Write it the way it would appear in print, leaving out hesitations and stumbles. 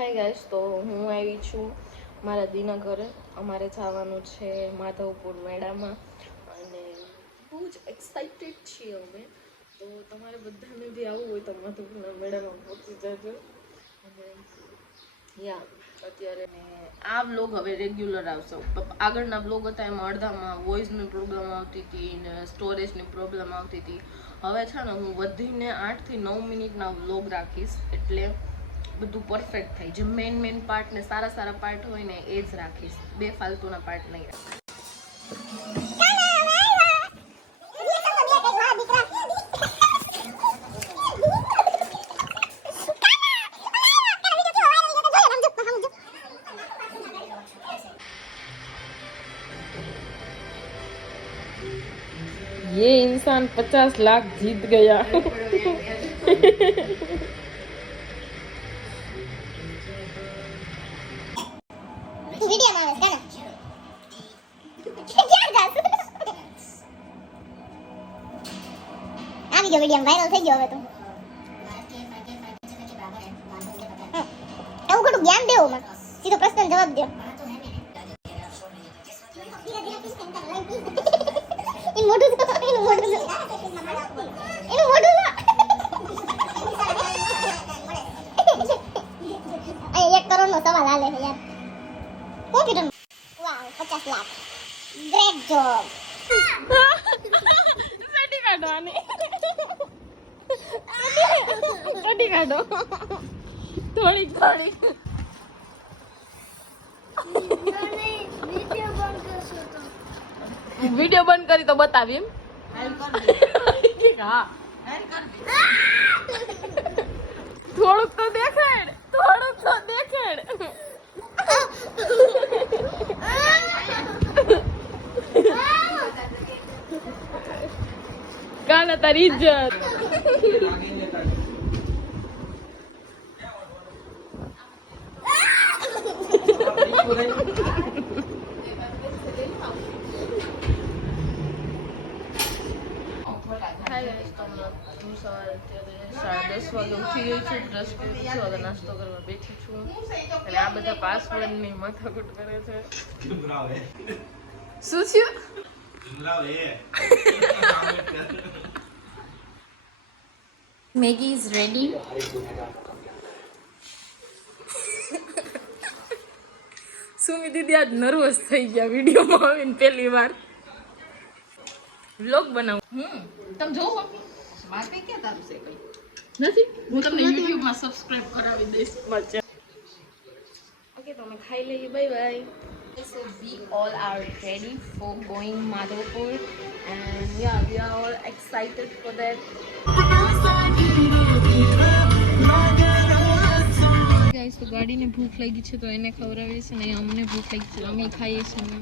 Hi guys, તો હું આવી છું મારા દીના ઘરે. અમારે જવાનું છે માધવપુર મેળામાં અને બહુ જ એક્સાઇટેડ છીએ અમે. તો તમારે બધાને બી આવવું હોય તો માધવપુરના મેળામાં પહોંચી જજો. અને યા અત્યારે આ બ્લોગ હવે રેગ્યુલર આવશે. આગળના બ્લોગ હતા એમાં અડધામાં વોઇસની પ્રોબ્લેમ આવતી હતી ને સ્ટોરેજની પ્રોબ્લેમ આવતી હતી. હવે છે ને હું વધીને 8 થી 9 મિનિટના બ્લોગ રાખીશ, એટલે બધું પરફેક્ટ થાય. જે મેન પાર્ટ ને સારા પાર્ટ હોય ને એ જ રાખીશ, બે ફાલતુના પાર્ટ નહીં રાખીશ. ये इंसान 50 लाख जीत गया. વિડીયો વાયરલ થઈ ગયો હવે તો. એવું ખોટું જ્ઞાન દેવો માં સીધો પ્રશ્ન જવાબ દો. એ મોટું તો એનું મોટું તો 1 કરોડ નો સવાલ હાલે છે યાર. કોમ્પ્યુટર વાવ 50 લાખ ગ્રેટ જોબ. કટી કાઢવાની કટી કાઢો થોડીક વિડીયો બંધ કરી તો બતાવી એમ. હા થોડુંક તો દેખાડ. કાના તારી ઇજ્જત. હું સવારે અત્યારે 10:30 વાગે ઉઠી ગઈ છું, બ્રશ કરું છું, હવે નાસ્તો કરવા બેઠી છું. અને આ બધા પાસવર્ડની માથાકૂટ કરે છે. શું થયું? Maggi is ready. સુમી દીદી આજ નર્વસ થઈ ગયા વિડીયોમાં આવીને પહેલી વાર વ્લોગ બનાવું. તમે જોવો મારે ક્યાં તારું છે કઈ નથી. હું તમને યુટ્યુબમાં સબસ્ક્રાઇબ કરાવી દઈશ. ઓકે, તો અમે ખાઈ લઈએ. Bye bye. So we all are ready for going Madhopur and yeah, we are all excited for that. Guys, તો ગાડીને ભૂખ લાગી છે તો એને ખવડાવીએ છીએ ને અમને ભૂખ લાગી છે અમે ખાઈએ છીએ.